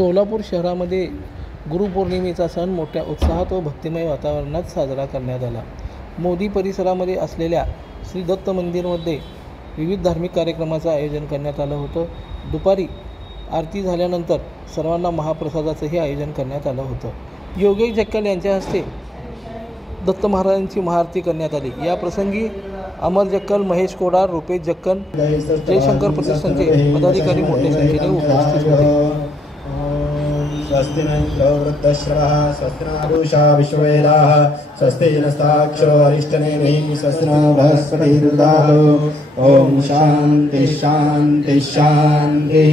सोलापूर शहरामध्ये गुरुपौर्णिमेचा सण मोठ्या उत्साहात व भक्तिमय वातावरणात साजरा करण्यात आला. मोदी परिसरामध्ये असलेल्या श्री दत्त मंदिरमध्ये विविध धार्मिक कार्यक्रमाचं आयोजन करण्यात आलं होतं. दुपारी आरती झाल्यानंतर सर्वांना महाप्रसादाचंही आयोजन करण्यात आलं होतं. योगेश जक्कल यांच्या हस्ते दत्त महाराजांची महाआरती करण्यात आली. या प्रसंगी अमर जक्कल, महेश कोडार, रुपेश जक्कल, जयशंकर प्रतिष्ठानचे पदाधिकारी मोठ्या संख्येने उपस्थित होते. स्वस्ति न इंद्रो वृद्धश्रवः स्वस्ति न पूषा विश्ववेदाः स्वस्ति नस्ताक्षरो अरिष्टनेमिः स्वस्ति नो बृहस्पतिर्दधातु। ओम शांति शांति शांति।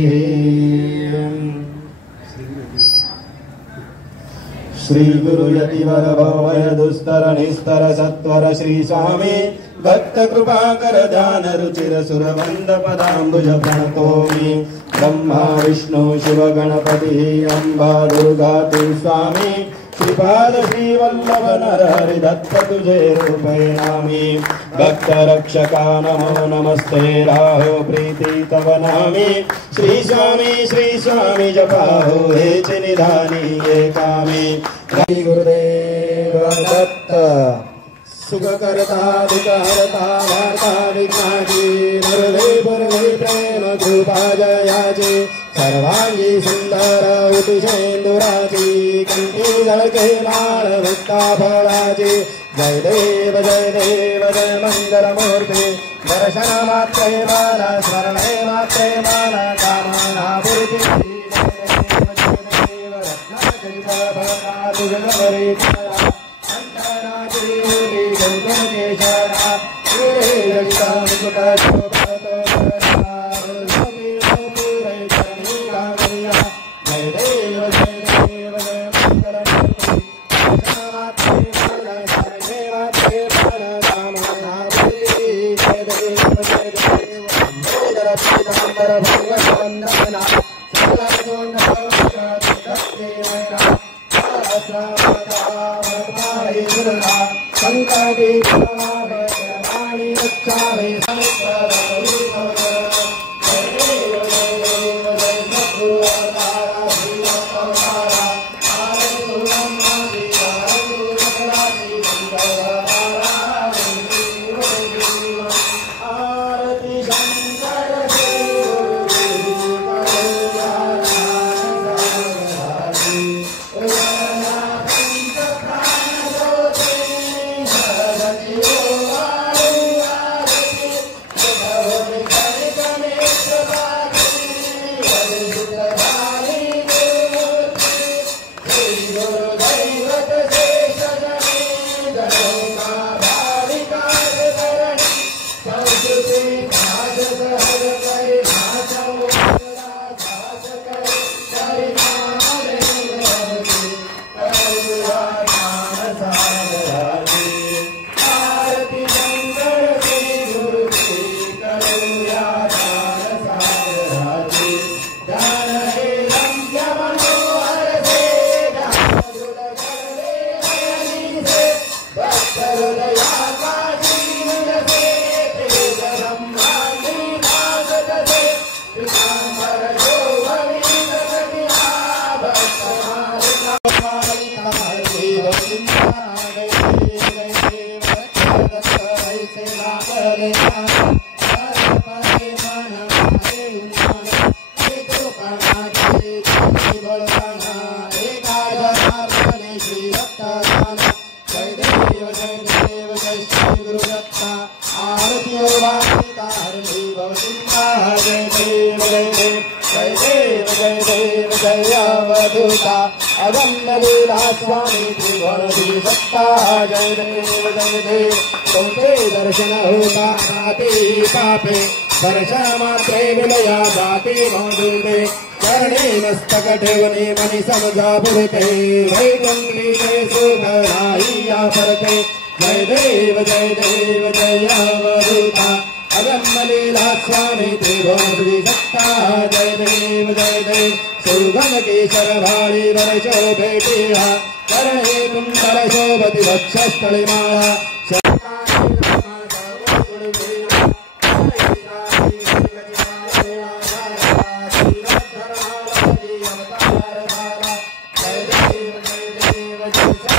श्री गुरु यतिवर भवय दुस्तर निस्तर सत्वर श्री स्वामी भक्त कृपाकर ध्यान रुचिर सुरवंद पदाम्बुज प्रणतोमि। ब्रह्मा विष्णु शिव गणपति अम्बा दुर्गा तु स्वामी श्रीपाद श्री वल्लभ नर हरि दत्त तुझे रूपे नामी। भक्त रक्षका नमो नमस्ते राहो प्रीति तव नामी। श्री स्वामी जपाहो हे निधानी ये कामी। श्री गुरुदेव दत्त सुख करता दुख हरता वार्ता विघ्नाची नरदे परमे प्रेम कृपा जयाची। सर्वांगी सुंदर उतिशेंदुराची कंठी झळके माळ मुक्ता फळाची। जय देव जय मंगल मूर्ती दर्शन मात्रे माना स्मरणे मात्रे माना कामना पूर्ती। जय देव रत्नाकरी भवना तुझवरी दर्शन होता नाते पापे दर्शन मात्रे विलया जाते मौजूदे। करणे मस्तक ठेवणे मनी समजा पुरते वैकुंठी ते सुख नाही या परते। जय देव जय अवधूता अगम लीला स्वामी त्रिभुवन सत्ता। जय देव सुगम केशर भारी वर्षो भेटिया करणे कुंडल शोभति वक्षस्थले माळा।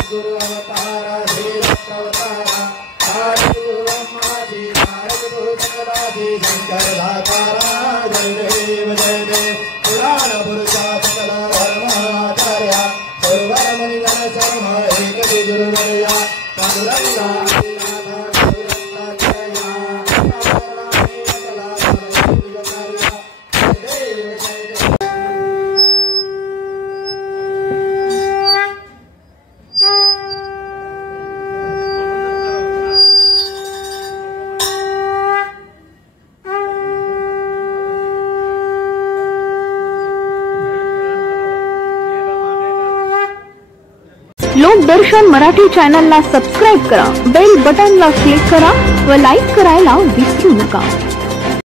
सद्गुरु अवतारा श्री दत्त अवतारा ब्रह्माजी नारद भूषणाजी शंकर दातारा जय देव पुराण पुरुषा सकल धर्माचार्या सर्वमणि गण शर्मा एक गुरुवर्या पांडुरंगा लोक दर्शन मराठी चॅनलला सबस्क्राइब करा, बेल बटनला क्लिक करा व लाईक करायला विसरू नका।